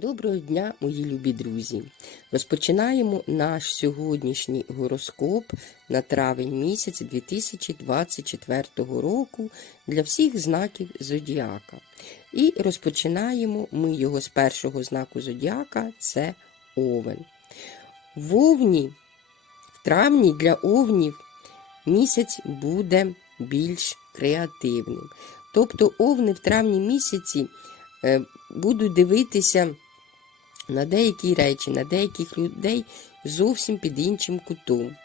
Доброго дня, мої любі друзі! Розпочинаємо наш сьогоднішній гороскоп на травень місяць 2024 року для всіх знаків Зодіака. І розпочинаємо ми його з першого знаку Зодіака це Овен. В Овні, в травні для овнів місяць буде більш креативним. Тобто овни в травні місяці е, будуть дивитися на деякі речі, на деяких людей зовсім під іншим кутом.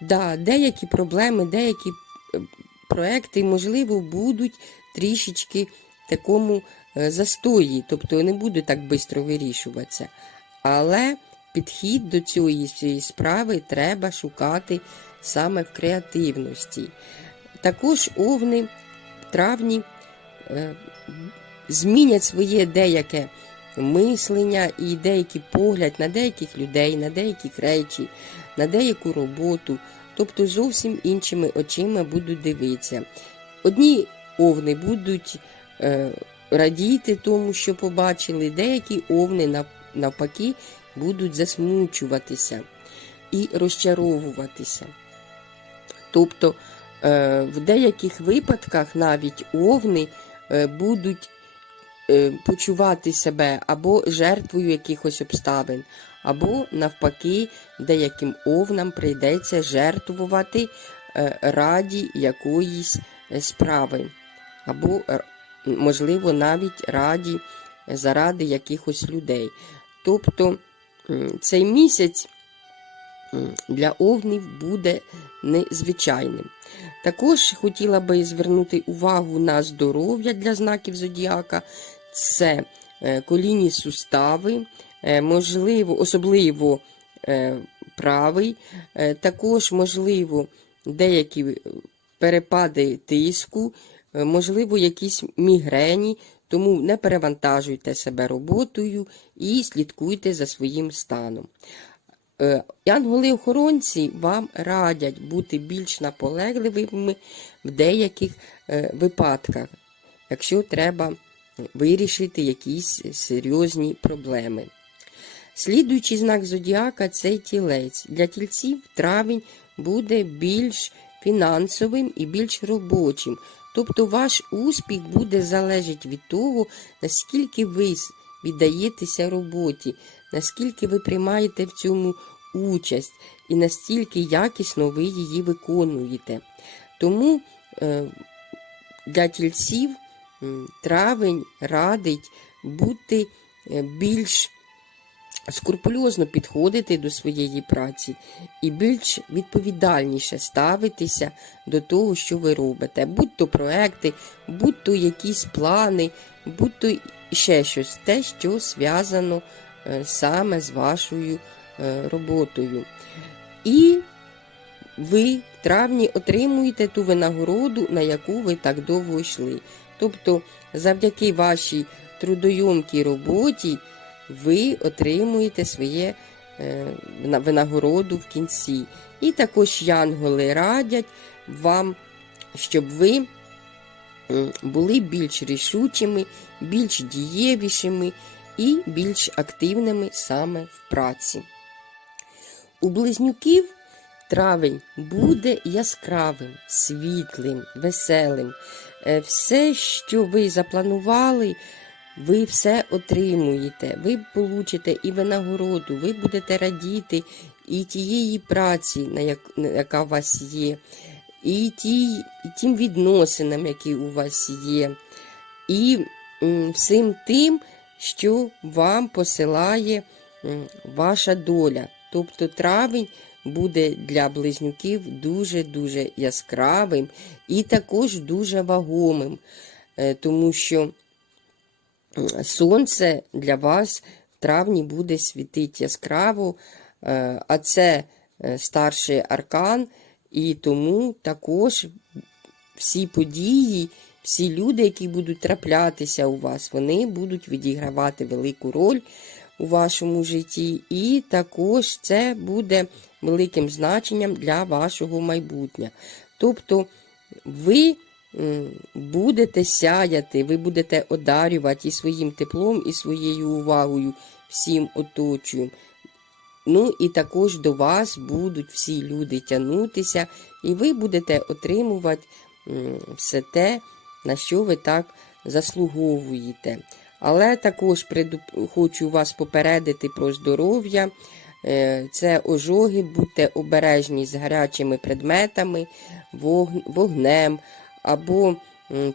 Да, деякі проблеми, деякі е, проекти, можливо, будуть трішечки такому е, застої, тобто не будуть так швидко вирішуватися. Але підхід до цієї всієї справи треба шукати саме в креативності. Також овни в травні е, змінять своє деяке мислення і деякий погляд на деяких людей, на деяких речі, на деяку роботу, тобто зовсім іншими очима будуть дивитися. Одні овни будуть е, радіти тому, що побачили, деякі овни навпаки будуть засмучуватися і розчаровуватися. Тобто е, в деяких випадках навіть овни е, будуть почувати себе або жертвою якихось обставин, або навпаки, деяким овнам прийдеться жертвувати е, раді якоїсь е, справи, або, е, можливо, навіть раді заради якихось людей. Тобто цей місяць для овнів буде незвичайним. Також хотіла би звернути увагу на здоров'я для знаків зодіака. Це е, колінні сустави, е, можливо, особливо е, правий, також, можливо, деякі перепади тиску, можливо, якісь мігрені, тому не перевантажуйте себе роботою і слідкуйте за своїм станом. Е, Янголи-охоронці вам радять бути більш наполегливими в деяких е, випадках, якщо треба вирішити якісь серйозні проблеми. Слідуючий знак зодіака це тілець. Для тільців травень буде більш фінансовим і більш робочим. Тобто ваш успіх буде залежати від того, наскільки ви віддаєтеся роботі, наскільки ви приймаєте в цьому участь і настільки якісно ви її виконуєте. Тому е, для тільців травень радить бути е, більш скрупульозно підходити до своєї праці і більш відповідальніше ставитися до того, що ви робите, будь то проекти, будь то якісь плани, будь то ще щось, те, що зв'язано е, саме з вашою е, роботою. І ви в травні отримуєте ту винагороду, на яку ви так довго йшли. Тобто, завдяки вашій трудойомкій роботі ви отримуєте своє е, винагороду в кінці. І також янголи радять вам, щоб ви були більш рішучими, більш дієвішими і більш активними саме в праці. У близнюків травень буде яскравим, світлим, веселим. Е, Все, що ви запланували, ви все отримуєте. Ви получите і винагороду, ви будете радіти і тієї праці, яка у вас є, і, ті, і тим відносинам, які у вас є, і всім тим, що вам посилає ваша доля. Тобто травень буде для близнюків дуже-дуже яскравим і також дуже вагомим, е, тому що сонце для вас в травні буде світити яскраво, е, а це е, старший аркан, і тому також всі події, всі люди, які будуть траплятися у вас, вони будуть відігравати велику роль у вашому житті, і також це буде великим значенням для вашого майбутнього. Тобто ви будете сяяти, ви будете одарювати і своїм теплом, і своєю увагою всім оточуєм. Ну і також до вас будуть всі люди тягнутися, і ви будете отримувати все те, на що ви так заслуговуєте. Але також хочу вас попередити про здоров'я. Е, Це ожоги, будьте обережні з гарячими предметами, вогнем або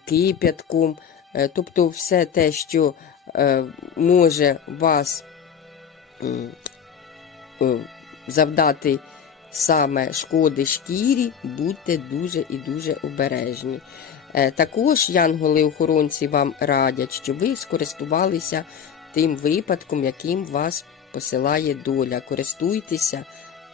кип'ятком. Е, Тобто все те, що е, може вас завдати саме шкоди шкірі, будьте дуже і дуже обережні. Е, Також янголи-охоронці вам радять, щоб ви скористувалися тим випадком, яким вас посилає доля. Користуйтеся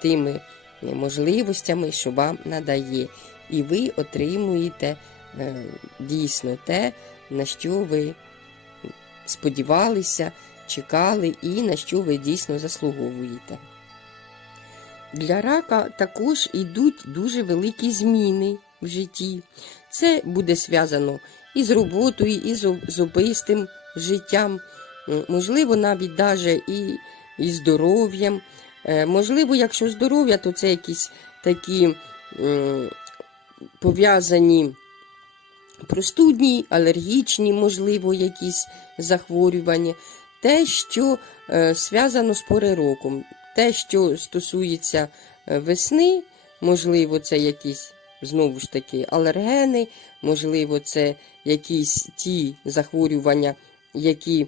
тими е, можливостями, що вам надає, і ви отримуєте е, дійсно те, на що ви сподівалися, чекали і на що ви дійсно заслуговуєте. Для рака також йдуть дуже великі зміни в житті. Це буде зв'язано і з роботою, і з особистим життям, можливо, навіть даже і, і здоров'ям. Е, Можливо, якщо здоров'я, то це якісь такі пов'язані простудні, алергічні, можливо, якісь захворювання. Те, що е, зв'язано з пори роком, те, що стосується е, весни, можливо, це якісь знову ж таки алергени, можливо, це якісь ті захворювання, які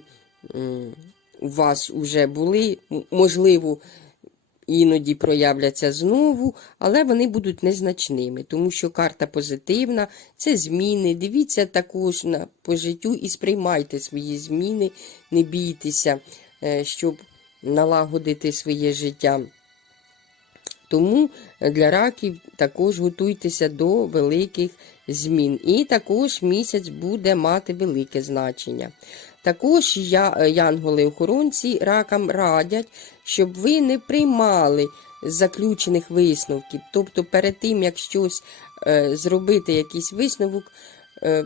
у вас вже були, можливо, іноді проявляться знову, але вони будуть незначними, тому що карта позитивна, це зміни. Дивіться також на по життю і сприймайте свої зміни, не бійтеся, е, щоб налагодити своє життя. Тому для раків також готуйтеся до великих змін. І також місяць буде мати велике значення. Також я, янголи-охоронці ракам радять, щоб ви не приймали заключених висновків. Тобто, перед тим, як щось е, зробити, якийсь висновок е,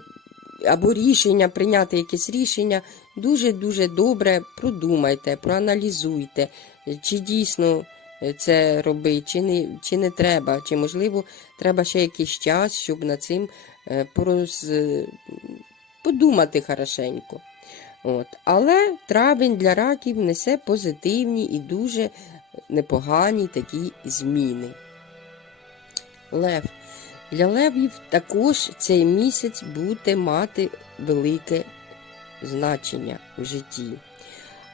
або рішення, прийняти якесь рішення, дуже-дуже добре продумайте, проаналізуйте, чи дійсно е, це робити, чи не, чи не треба, чи можливо треба ще якийсь час, щоб над цим е, пороз... е, подумати хорошенько. От. Але травень для раків несе позитивні і дуже непогані такі зміни. Лев. Для левів також цей місяць буде мати велике значення в житті.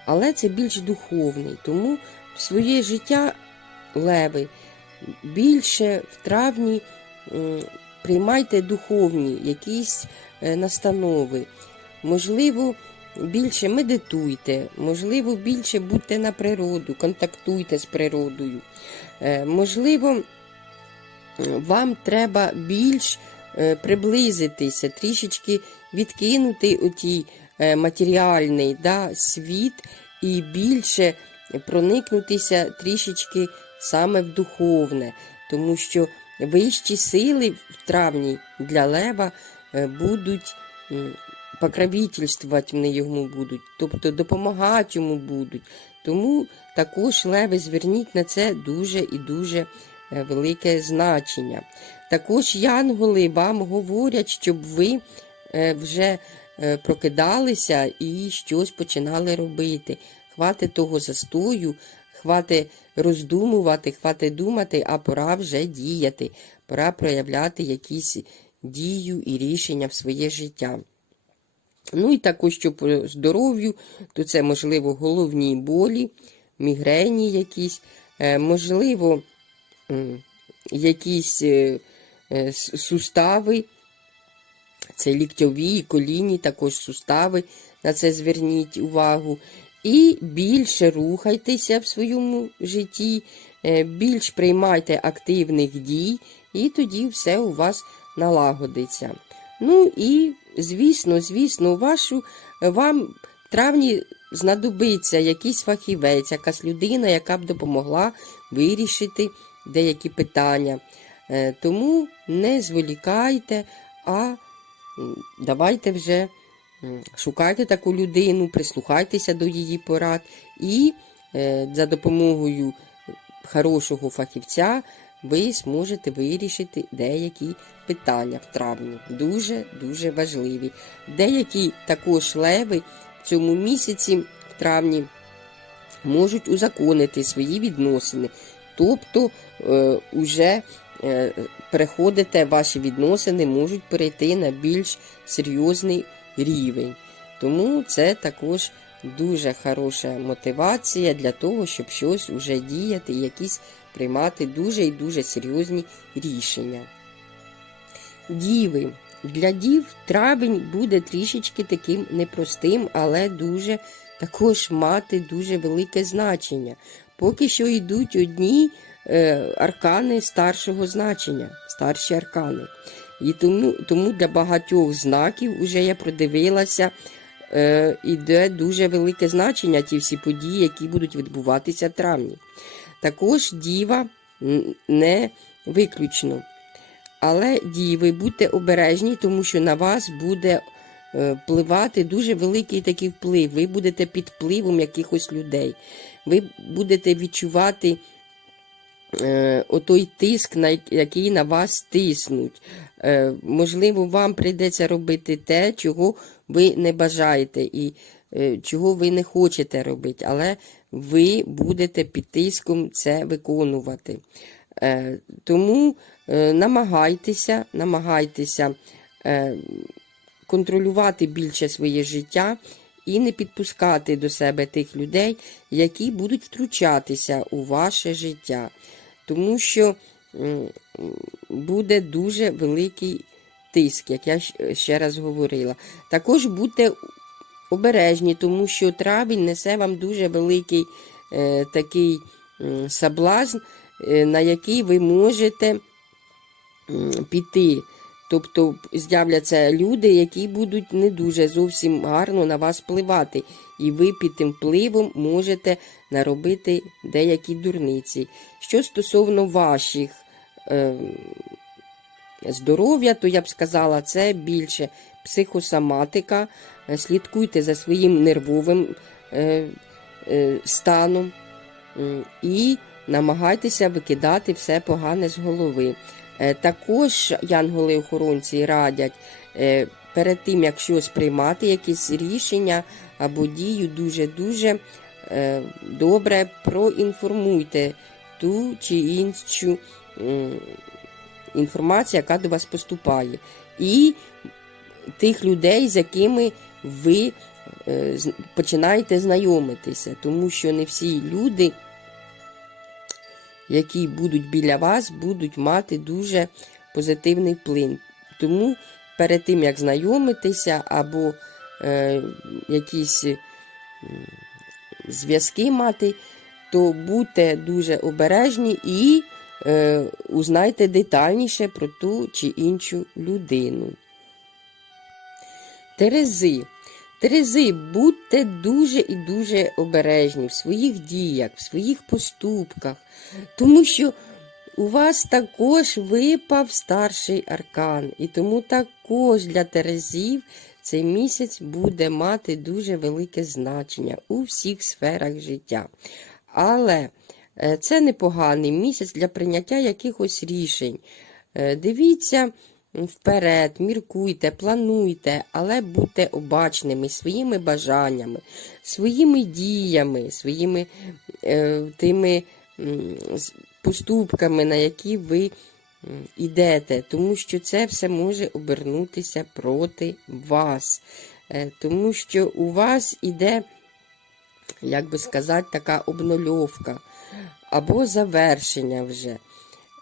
Але це більш духовний, тому своє життя леви більше в травні приймайте духовні якісь е, настанови. Можливо, більше медитуйте, можливо, більше будьте на природу, контактуйте з природою. Е, Можливо, вам треба більш е, приблизитися, трішечки відкинути отій е, матеріальний да, світ і більше проникнутися трішечки саме в духовне, тому що вищі сили в травні для лева е, будуть покровительствувати вони йому будуть, тобто допомагати йому будуть. Тому також леви зверніть на це дуже і дуже велике значення. Також янголи вам говорять, щоб ви е, вже е, прокидалися і щось починали робити. Хвати того застою, хвати роздумувати, хвати думати, а пора вже діяти, пора проявляти якісь дію і рішення в своє життя. Ну і також, що по здоров'ю, то це, можливо, головні болі, мігрені якісь, е, можливо, якісь е, е, сустави, це ліктьові, колінні, також сустави, на це зверніть увагу. І більше рухайтеся в своєму житті, е, більш приймайте активних дій, і тоді все у вас налагодиться. Ну і, звісно, звісно, вашу, вам в травні знадобиться якийсь фахівець, якась людина, яка б допомогла вирішити деякі питання. Е, Тому не зволікайте, а давайте вже шукайте таку людину, прислухайтеся до її порад і е, за допомогою хорошого фахівця ви зможете вирішити деякі питання в травні. Дуже-дуже важливі. Деякі також леви в цьому місяці, в травні, можуть узаконити свої відносини. Тобто е, уже е, переходите, ваші відносини можуть перейти на більш серйозний рівень. Тому це також дуже хороша мотивація для того, щоб щось уже діяти, якісь приймати дуже і дуже серйозні рішення. Діви. Для дів травень буде трішечки таким непростим, але дуже також мати дуже велике значення. Поки що йдуть одні е, аркани старшого значення, старші аркани. І тому, тому для багатьох знаків уже я продивилася, е, іде дуже велике значення ті всі події, які будуть відбуватися в травні. Також діва не виключно. Але діви, будьте обережні, тому що на вас буде впливати дуже великий такий вплив. Ви будете під впливом якихось людей. Ви будете відчувати е, отой тиск, на який на вас тиснуть. Е, можливо, вам прийдеться робити те, чого ви не бажаєте і е, чого ви не хочете робити, але ви будете під тиском це виконувати. Е, тому е, намагайтеся, намагайтеся е, контролювати більше своє життя і не підпускати до себе тих людей, які будуть втручатися у ваше життя. Тому що буде дуже великий тиск, як я ще раз говорила. Також будьте обережні, тому що травень несе вам дуже великий е, такий м, соблазн, е, на який ви можете м, піти. Тобто з'являться люди, які будуть не дуже зовсім гарно на вас впливати, і ви під тим впливом можете наробити деякі дурниці. Що стосовно ваших е, здоров'я, то я б сказала, це більше психосоматика. Слідкуйте за своїм нервовим е, е, станом і намагайтеся викидати все погане з голови. Е, Також янголи-охоронці радять е, перед тим, як щось приймати, якісь рішення або дію, дуже-дуже е, добре проінформуйте ту чи іншу інформацію, яка до вас поступає. І тих людей, з якими ви починаєте знайомитися, тому що не всі люди які будуть біля вас, будуть мати дуже позитивний вплив. Тому перед тим, як знайомитися або е, якісь зв'язки мати, то будьте дуже обережні і е, узнайте детальніше про ту чи іншу людину. Терези. Терези, будьте дуже і дуже обережні в своїх діях, в своїх поступках, тому що у вас також випав старший аркан, і тому також для Терезів цей місяць буде мати дуже велике значення у всіх сферах життя. Але е, це непоганий місяць для прийняття якихось рішень. Е, Дивіться вперед, міркуйте, плануйте, але будьте обачними своїми бажаннями, своїми діями, своїми е, тими поступками, на які ви м, ідете, тому що це все може обернутися проти вас. Е, Тому що у вас іде, як би сказати, така обнульовка або завершення вже.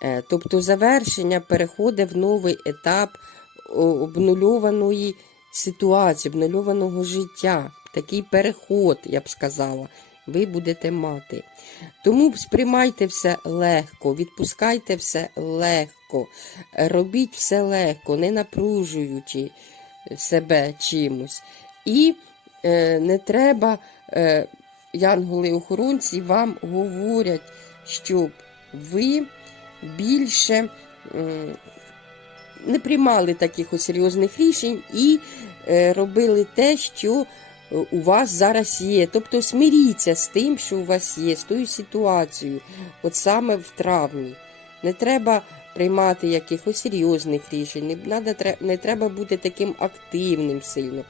Е, Тобто завершення переходить в новий етап обнульованої ситуації, обнульованого життя. Такий переход, я б сказала, ви будете мати. Тому сприймайте все легко, відпускайте все легко, робіть все легко, не напружуючи себе чимось. І е, не треба, е, янголи-охоронці вам говорять, щоб ви більше не приймали таких серйозних рішень і е, робили те, що е, у вас зараз є. Тобто смиріться з тим, що у вас є, з тою ситуацією, от саме в травні. Не треба приймати якихось серйозних рішень, не треба бути таким активним сильно,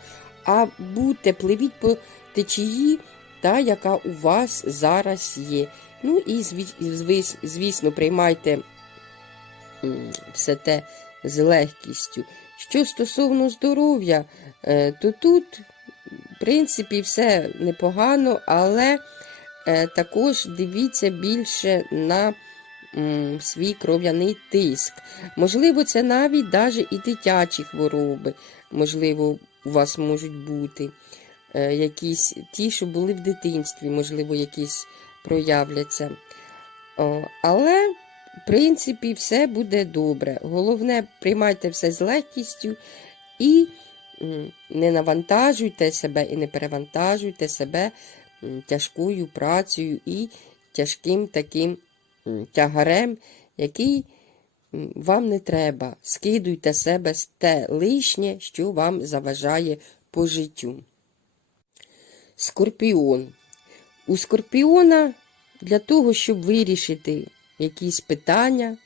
а будьте, пливіть по течії, та, яка у вас зараз є. Ну і звісно, приймайте все те з легкістю. Що стосовно здоров'я, е, то тут, в принципі, все непогано, але е, також дивіться більше на свій кров'яний тиск. Можливо, це навіть даже і дитячі хвороби, можливо, у вас можуть бути. Е, Якісь ті, що були в дитинстві, можливо, якісь проявляться. О, але, в принципі, все буде добре. Головне, приймайте все з легкістю і не навантажуйте себе і не перевантажуйте себе тяжкою працею і тяжким таким тягарем, який вам не треба. Скидуйте себе з те лишнє, що вам заважає по життю. Скорпіон. У скорпіона для того, щоб вирішити якісь питання,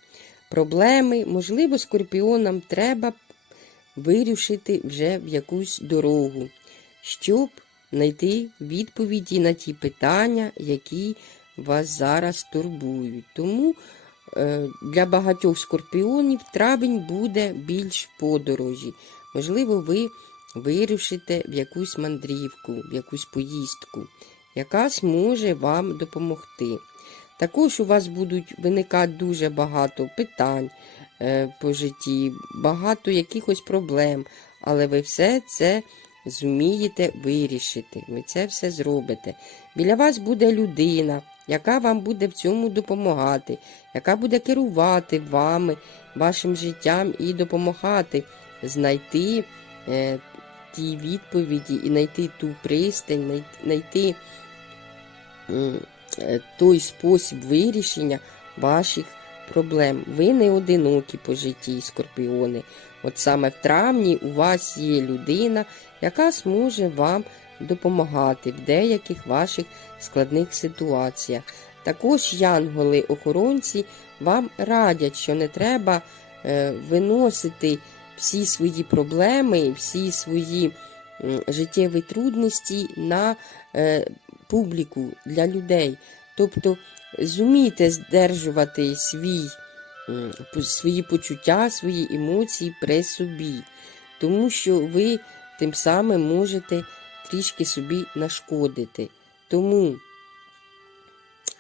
проблеми, можливо, скорпіонам треба вирішити вже в якусь дорогу, щоб знайти відповіді на ті питання, які вас зараз турбують. Тому е, для багатьох скорпіонів травень буде більш подорожі. Можливо, ви вирушите в якусь мандрівку, в якусь поїздку, яка зможе вам допомогти. Також у вас будуть виникати дуже багато питань е, по житті, багато якихось проблем, але ви все це зумієте вирішити. Ви це все зробите. Біля вас буде людина, яка вам буде в цьому допомагати, яка буде керувати вами, вашим життям і допомагати знайти е, ті відповіді і знайти ту пристань, най- знайти той спосіб вирішення ваших проблем. Ви не одинокі по житті, скорпіони. От саме в травні у вас є людина, яка зможе вам допомагати в деяких ваших складних ситуаціях. Також янголи-охоронці вам радять, що не треба е, виносити всі свої проблеми, всі свої м, життєві трудності на е, публіку для людей. Тобто зумійте здержувати свій, свої почуття, свої емоції при собі, тому що ви тим самим можете трішки собі нашкодити. Тому,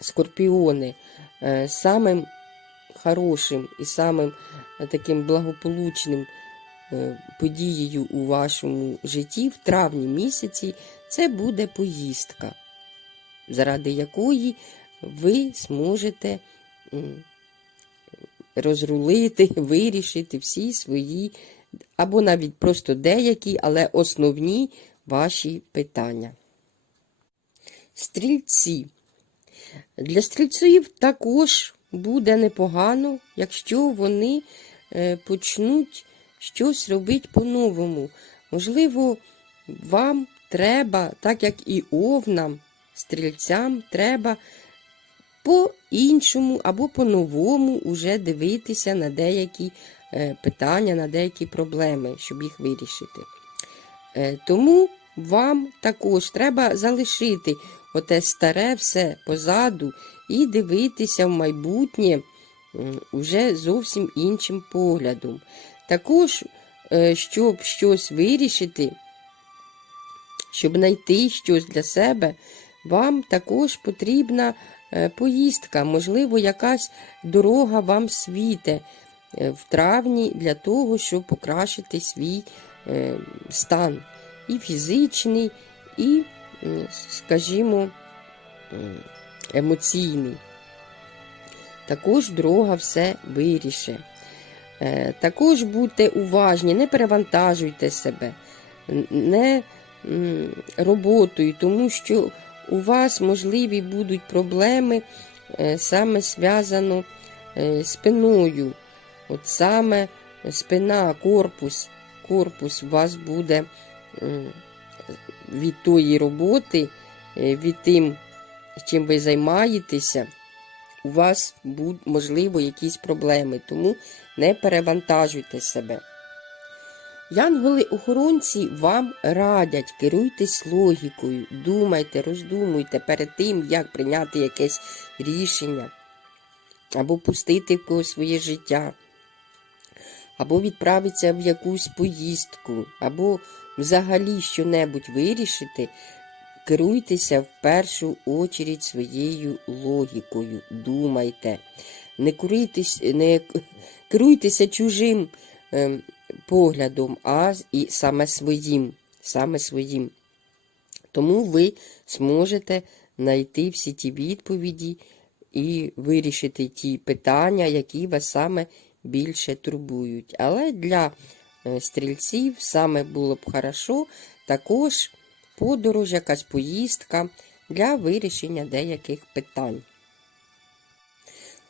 скорпіони, е, самим хорошим і самим таким благополучним е, подією у вашому житті в травні місяці це буде поїздка, заради якої ви зможете розрулити, вирішити всі свої, або навіть просто деякі, але основні ваші питання. Стрільці. Для стрільців також буде непогано, якщо вони е, почнуть щось робити по-новому. Можливо, вам треба, так як і овнам, стрільцям, треба по-іншому або по-новому уже дивитися на деякі е, питання, на деякі проблеми, щоб їх вирішити. Е, Тому вам також треба залишити оте старе все позаду і дивитися в майбутнє уже зовсім іншим поглядом. Також, е, щоб щось вирішити, щоб знайти щось для себе, вам також потрібна е, поїздка, можливо, якась дорога вам світе е, в травні для того, щоб покращити свій е, стан і фізичний, і, скажімо, емоційний. Також дорога все виріше. Також будьте уважні, не перевантажуйте себе, не роботою, тому що у вас можливі будуть проблеми е, саме зв'язано е, спиною. От саме спина, корпус, корпус у вас буде від тої роботи, е, від тим, чим ви займаєтеся, у вас будуть, можливо, якісь проблеми, тому не перевантажуйте себе. Янголи-охоронці вам радять, керуйтесь логікою, думайте, роздумуйте перед тим, як прийняти якесь рішення, або пустити в когось своє життя, або відправитися в якусь поїздку, або взагалі що-небудь вирішити. Керуйтеся в першу очередь своєю логікою, думайте, не, куритесь, не керуйтеся чужим ем, поглядом, а і саме своїм, саме своїм. Тому ви зможете знайти всі ті відповіді і вирішити ті питання, які вас саме більше турбують. Але для е, стрільців саме було б хорошо також подорож, якась поїздка для вирішення деяких питань.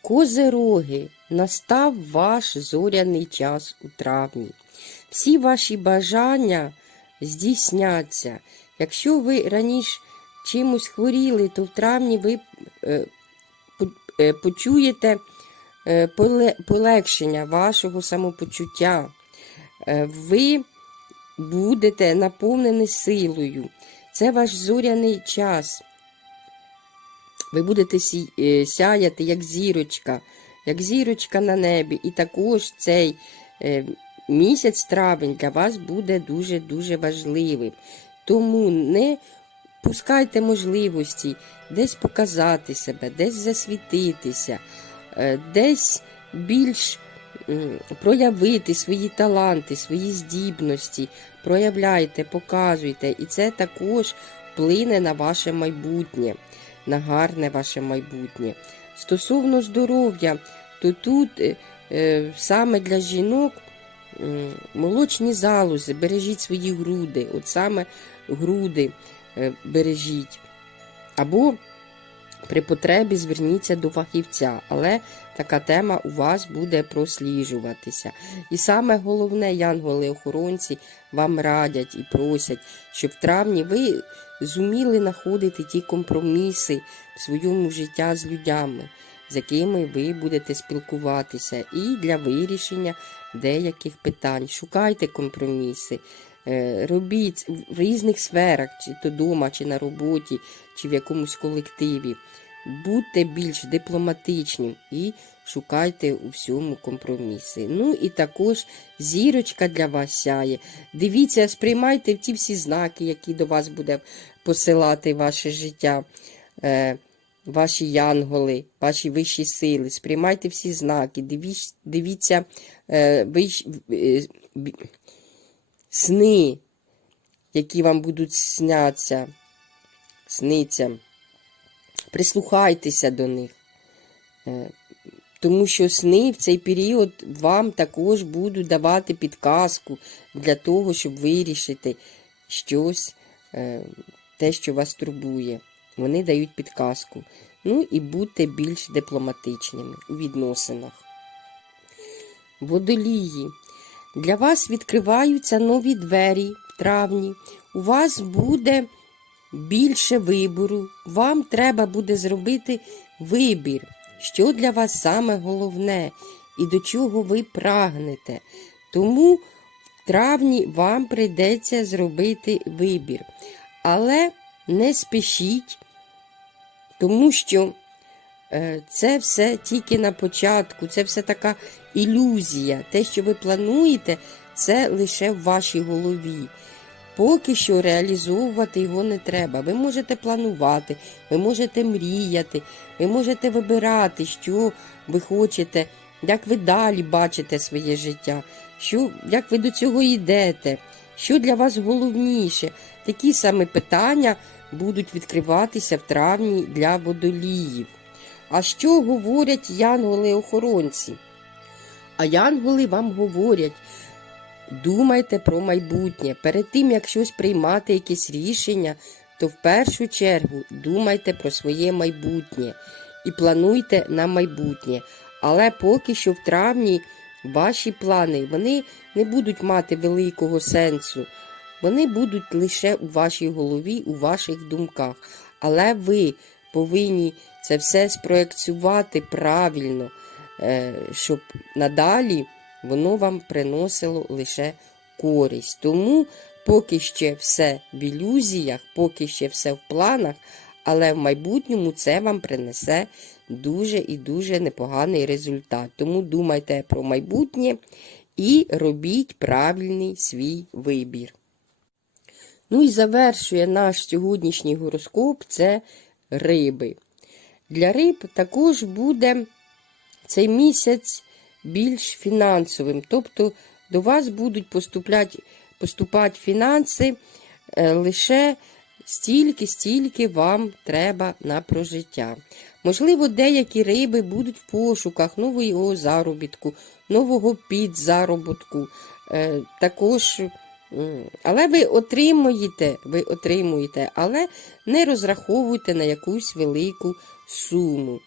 Козероги, настав ваш зоряний час у травні. Всі ваші бажання здійсняться. Якщо ви раніше чимось хворіли, то в травні ви е, е, почуєте е, полегшення вашого самопочуття. Ви будете наповнені силою. Це ваш зоряний час. Ви будете сяяти, як зірочка, як зірочка на небі. І також цей е, місяць травень для вас буде дуже-дуже важливим. Тому не пускайте можливості десь показати себе, десь засвітитися, е, десь більш проявити свої таланти, свої здібності. Проявляйте, показуйте, і це також вплине на ваше майбутнє, на гарне ваше майбутнє. Стосовно здоров'я, то тут е, е, саме для жінок молочні залози, бережіть свої груди, от саме груди е, бережіть. Або при потребі зверніться до фахівця, але така тема у вас буде просліджуватися. І саме головне, янголи-охоронці вам радять і просять, щоб в травні ви зуміли знаходити ті компроміси в своєму життя з людьми, з якими ви будете спілкуватися, і для вирішення деяких питань. Шукайте компроміси. е, Робіть в різних сферах, чи то вдома, чи на роботі, чи в якомусь колективі. Будьте більш дипломатичним і шукайте у всьому компроміси. Ну і також зірочка для вас сяє. Дивіться, сприймайте ті всі знаки, які до вас буде посилати ваше життя, е, ваші янголи, ваші вищі сили. Сприймайте всі знаки, дивіться, дивіться е, вищ, е, сни, які вам будуть сняться, сниться. Прислухайтеся до них. Е, Тому що сни в цей період вам також будуть давати підказку для того, щоб вирішити щось, е, те, що вас турбує. Вони дають підказку. Ну і будьте більш дипломатичними у відносинах. Водолії. Для вас відкриваються нові двері в травні. У вас буде більше вибору. Вам треба буде зробити вибір, що для вас саме головне і до чого ви прагнете. Тому в травні вам прийдеться зробити вибір. Але не спішіть, тому що е, це все тільки на початку, це все така ілюзія. Те, що ви плануєте, це лише в вашій голові. Поки що реалізовувати його не треба. Ви можете планувати, ви можете мріяти, ви можете вибирати, що ви хочете, як ви далі бачите своє життя, що, як ви до цього йдете, що для вас головніше. Такі саме питання будуть відкриватися в травні для водоліїв. А що говорять янголи-охоронці? А янголи вам говорять, думайте про майбутнє. Перед тим, як щось приймати, якесь рішення, то в першу чергу думайте про своє майбутнє і плануйте на майбутнє. Але поки що в травні ваші плани, вони не будуть мати великого сенсу. Вони будуть лише у вашій голові, у ваших думках. Але ви повинні це все спроєкцювати правильно, е, щоб надалі воно вам приносило лише користь. Тому поки ще все в ілюзіях, поки ще все в планах, але в майбутньому це вам принесе дуже і дуже непоганий результат. Тому думайте про майбутнє і робіть правильний свій вибір. Ну і завершує наш сьогоднішній гороскоп це риби. Для риб також буде цей місяць більш фінансовим. Тобто до вас будуть поступати, поступати фінанси е, лише стільки, стільки вам треба на прожиття. Можливо, деякі риби будуть в пошуках нового заробітку, нового підзаробітку. Е, також, але ви отримуєте, ви отримуєте, але не розраховуйте на якусь велику суму.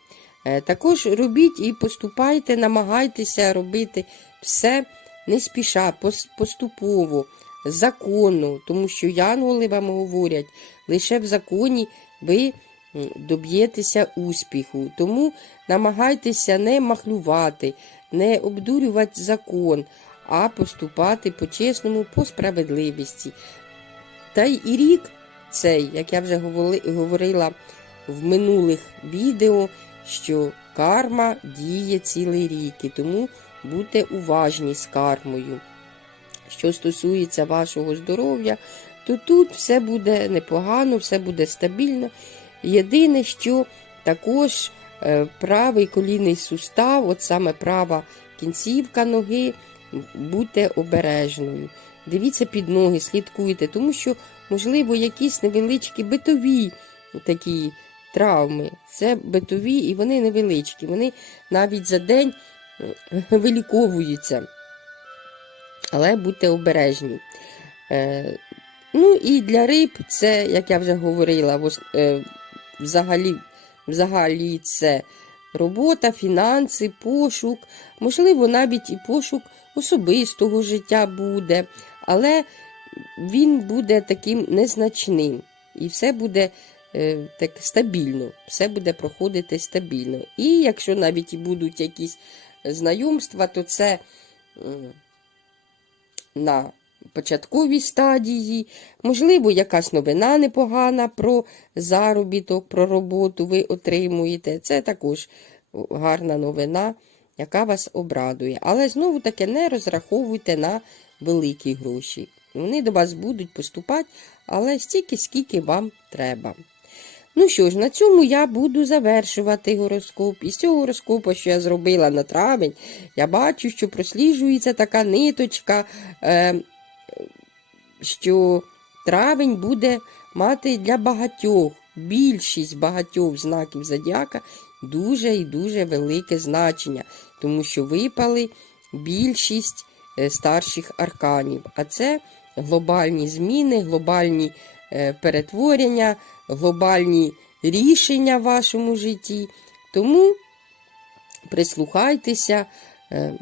Е, Також робіть і поступайте, намагайтеся робити все не спіша, поступово, законно, тому що янголи вам говорять, лише в законі ви доб'єтеся успіху. Тому намагайтеся не махлювати, не обдурювати закон, а поступати по-чесному, по справедливості. Та й і рік цей, як я вже говорила в минулих відео, що карма діє цілий рік, і тому будьте уважні з кармою. Що стосується вашого здоров'я, то тут все буде непогано, все буде стабільно. Єдине, що також е, правий колінний сустав, от саме права кінцівка ноги, будьте обережною. Дивіться під ноги, слідкуйте, тому що, можливо, якісь невеличкі битові такі травми. Це битові і вони невеличкі. Вони навіть за день е, виліковуються. Але будьте обережні. Е, ну і для риб це, як я вже говорила, е, взагалі, взагалі це робота, фінанси, пошук, можливо, навіть і пошук особистого життя буде, але він буде таким незначним. І все буде так стабільно, все буде проходити стабільно. І якщо навіть і будуть якісь знайомства, то це на початковій стадії, можливо, якась новина непогана про заробіток, про роботу ви отримуєте. Це також гарна новина, яка вас обрадує. Але знову таки не розраховуйте на великі гроші. Вони до вас будуть поступати, але стільки, скільки вам треба. Ну що ж, на цьому я буду завершувати гороскоп. І з цього гороскопу, що я зробила на травень, я бачу, що просліджується така ниточка, е, що травень буде мати для багатьох, більшість багатьох знаків зодіака дуже і дуже велике значення, тому що випали більшість е, старших арканів. А це глобальні зміни, глобальні е, перетворення, глобальні рішення в вашому житті. Тому прислухайтеся, е,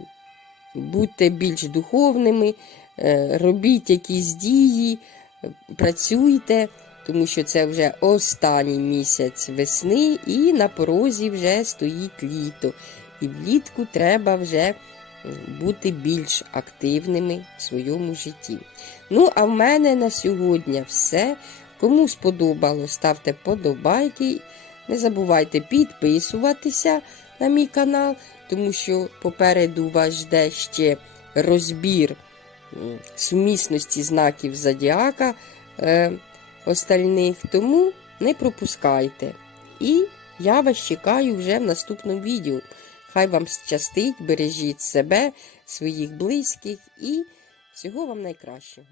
будьте більш духовними, е, робіть якісь дії, е, працюйте, тому що це вже останній місяць весни, і на порозі вже стоїть літо. І влітку треба вже бути більш активними в своєму житті. Ну, а в мене на сьогодні все. Кому сподобалось, ставте подобайки. Не забувайте підписуватися на мій канал, тому що попереду вас жде ще розбір сумісності знаків зодіака е, остальних. Тому не пропускайте. І я вас чекаю вже в наступному відео. Хай вам щастить, бережіть себе, своїх близьких і всього вам найкращого.